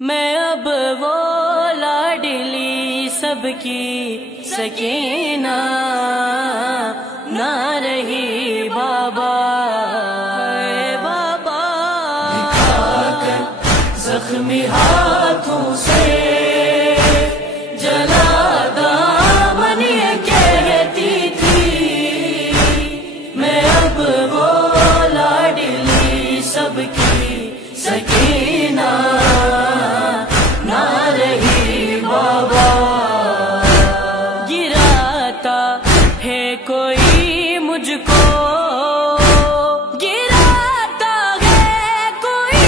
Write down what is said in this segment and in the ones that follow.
میں اب وہ لاڈلی سب کی سکینہ نہ رہی بابا، بابا دکھا کر زخمی ہاتھوں سے جلا دامن یہ کہتی تھی، میں اب وہ لاڈلی سب کی سکینہ کوئی مجھ کو گراتا ہے، کوئی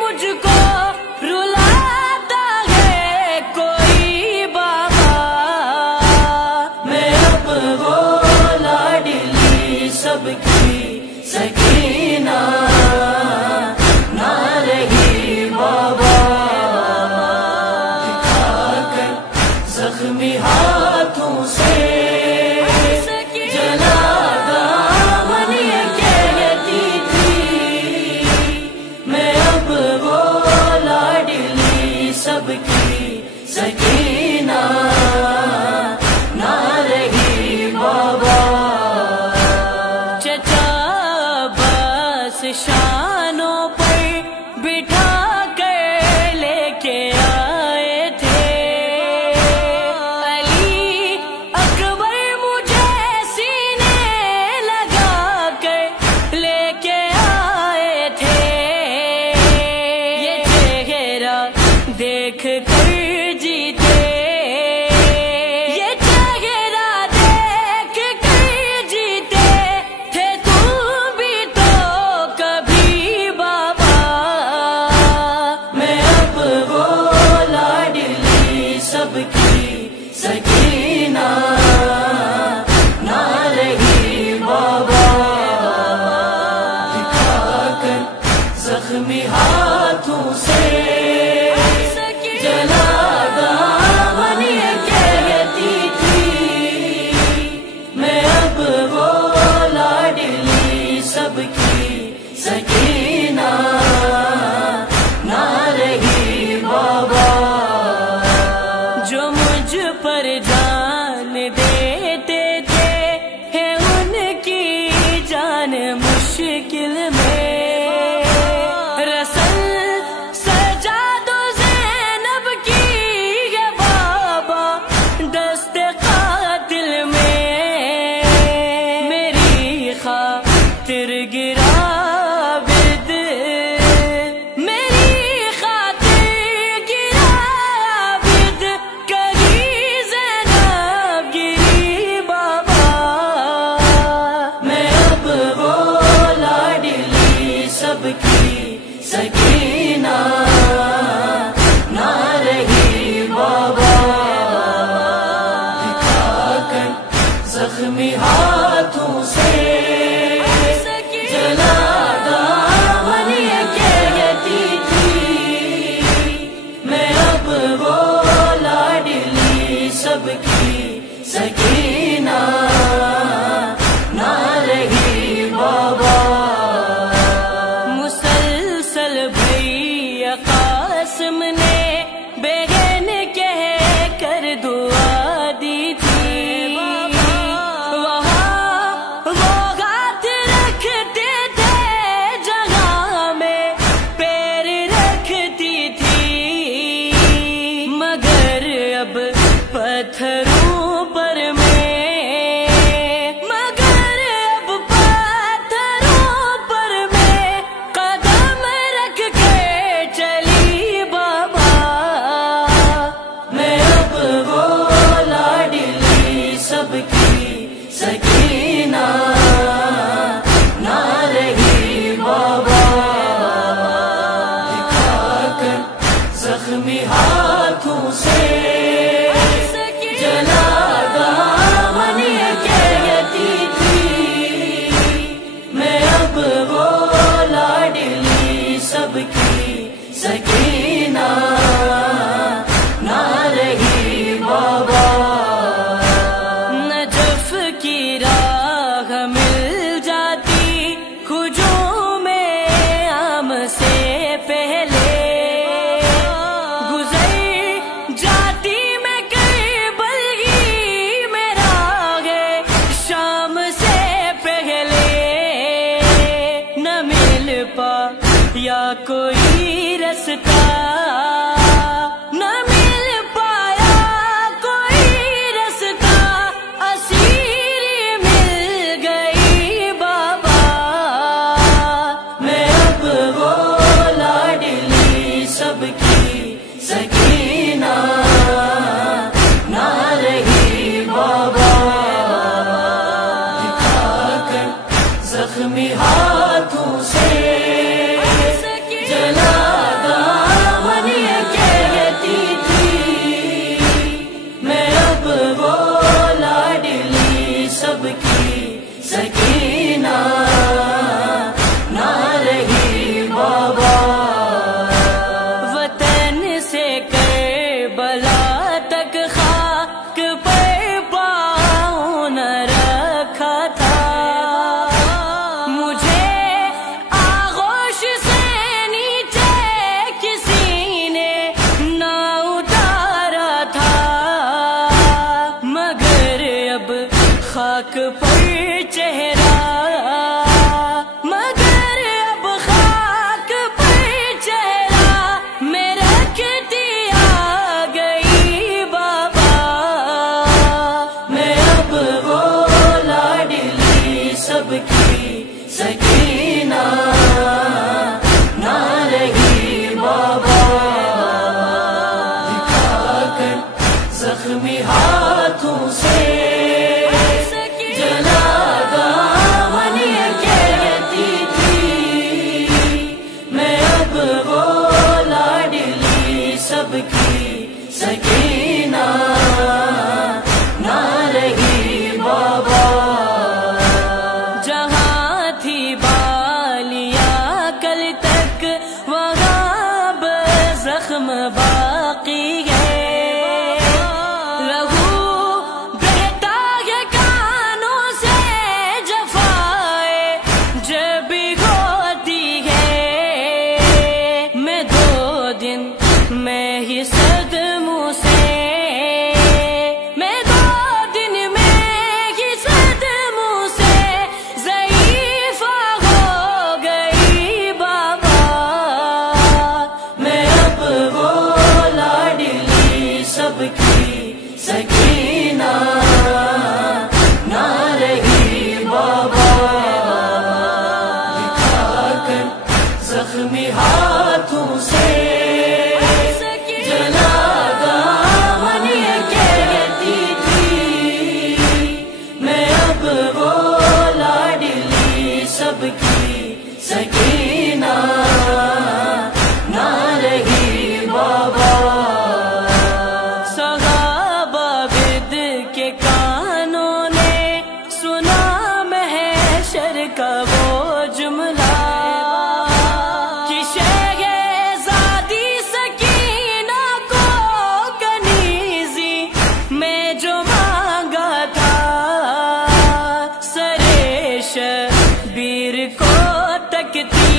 مجھ کو رلاتا ہے، کوئی بابا میں اب وہ لاڈلی سب کی سکینہ نہ رہی بابا، دکھا کر زخمی ہاتھوں سے سب کی سکینہ نہ رہی بابا، چچا بس شانوں پر بٹھا کر لے کے آئے تھے، علی اکبر مجھے سینے لگا کر لے کے آئے تھے، یہ چہرہ دیکھ کر جیتے، یہ چہرہ دیکھ کر جیتے تھے تم بھی تو کبھی بابا، میں اب وہ لاڈلی سب کی سکینہ نہ رہی بابا، دکھا کر زخمی ہاتھوں سے سب کی سکینہ نہ رہی بابا، جو مجھ پر جان دیتے تھے ہے ان کی جان مشکل میں، رسل سجاد و زینب کی ہے بابا دست قاتل میں، میری خاطر گرا بد، میری خاطر گرا بد کری زینب گری بابا، میں اب وہ لاڈلی سب کی سکینہ نہ رہی بابا، دکھا کر زخمی ہاتھوں سے سب کی سکینہ نہ رہی بابا، مسلسل بھیا قاسم نے بہن کہہ کر دعا دی تھی، وہاں وہ ہاتھ رکھتے تھے جہاں میں پیر رکھتی تھی، مگر اب پتھروں پر میں، مگر اب پتھروں پر میں قدم رکھ کے چلی بابا، میں اب وہ لاڈلی سب کی سکینہ نہ رہی بابا، دکھا کر زخمی ہاتھوں سے سب کی سکینہ نہ رہی بابا، نجف کی راہ مل جاتی ہجوم میں آم سے پہلے، نہ مل پایا کوئی رستہ، اسیری مل گئی بابا، میں اب وہ لاڈلی سب کی سکینہ نہ رہی بابا، دکھا کر زخمی ہاتھوں سے جلا دامن یہ کہتی تھی، میں اب وہ لاڈلی سب کی سکینہ نہ رہی بابا، وطن سے کربلا تک خاک پر پاؤں نہ رکھا تھا، مجھے آغوش سے نیچے کسی نے نہ اتارا تھا، مگر اب خاک پر چہرہ، مگر اب خاک پر چہرہ میں رکھتی آ گئی بابا، میں اب وہ لاڈلی سب کی سکینہ نہ رہی بابا، دکھا کر زخمی ہاتھوں سے جلا دامن یہ کہتی تھی، میں اب وہ لاڈلی سب کی سکینہ نہ رہی بابا، جہاں تھی بالیاں کل تک وہاں اب زخم باقی ہے، لہو بہتا ہے کانوں سے جفائے جب ہوتی ہے، میں 2 دن میں ہی صدموں سے، میں 2 دن میں ہی صدموں سے ضعیفہ ہو گئی بابا، میں اب وہ لاڈلی سب کی سکینہ نہ رہی بابا، دکھا کر زخمی ہاتھوں سے جلا دامن یہ کہتی تھی، میں اب وہ لاڈلی سب کی سکینہ نہ رہی بابا، صحابہ ود کے کانوں نے سنا محشر کا وہ جملہ کہ شہزادی سکینہ کو کنیزی میں جو مانگا تھا، سرے شبیر کو تکتی،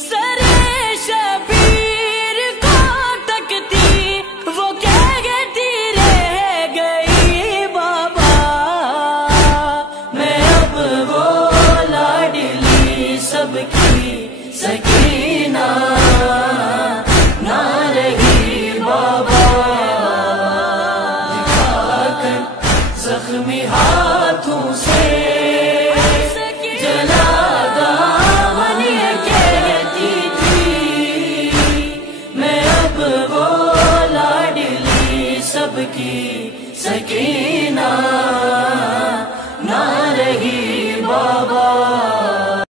سرے شبیر کو تکتی، وہ کہتی رہ گئی بابا، میں اب وہ لاڈلی سب کی سکینہ نہ رہی بابا، دکھا کر زخمی ہاتھوں سے جلا دامن یہ کہتی تھی، میں اب وہ لاڈلی سب کی سکینہ